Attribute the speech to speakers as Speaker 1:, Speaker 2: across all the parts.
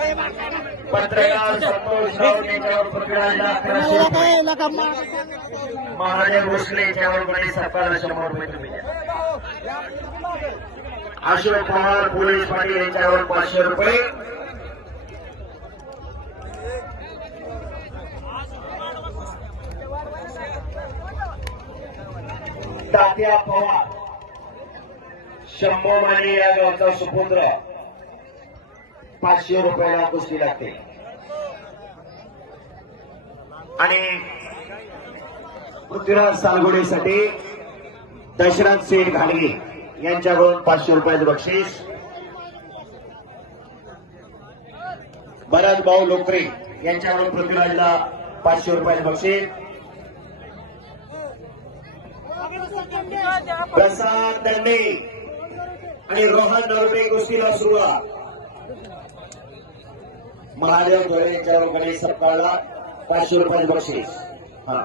Speaker 1: पत्रकार संतोष राऊत यांच्यावर पृथ्वीराजला अकराशे रुपये महादेव भोसले यांच्यावर गणेश सरकारला शंभर रुपये तुम्ही द्या. अशोक पवार पोलीस पाटील यांच्यावर पाचशे रुपये. तात्या पवार शंभर माने या गावचा सुपुत्र. पाचशे रुपयाला कुस्ती लागते. आणि पृथ्वीराज सालगुडेसाठी दशरथ सेठ घाडगे यांच्याकडून पाचशे रुपयाचं बक्षीस. भरत भाऊ लोकरे यांच्याकडून पृथ्वीराजला पाचशे रुपयाचं बक्षीस. प्रसाद दंडे आणि रोहन नरडे कुस्तीला सुरुवात. महादेव धोळे यांच्या गणेश सपकाळला पाचशे रुपयाचे बक्षीस. हा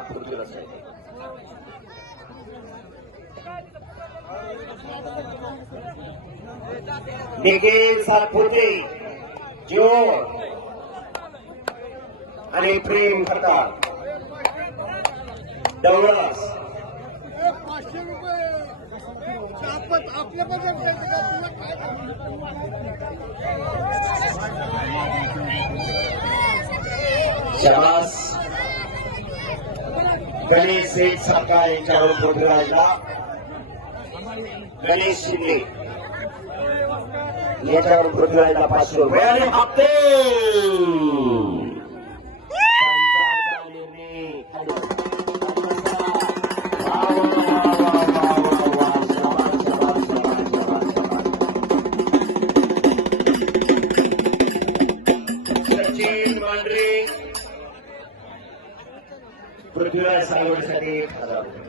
Speaker 1: निखिल सातपुते जोर आणि प्रेम खताळ डवळस
Speaker 2: पाचशे रुपये चापत आपल्या
Speaker 1: शबास गणेश सेठ सरकार यांच्यावर राहिला. गणेश शिंदे. याच्यावर पृथ्वीराजला पाचशे रुपये. आणि हप्ते. पृथ्वीराज सावरसाठी एक हजार रुपये.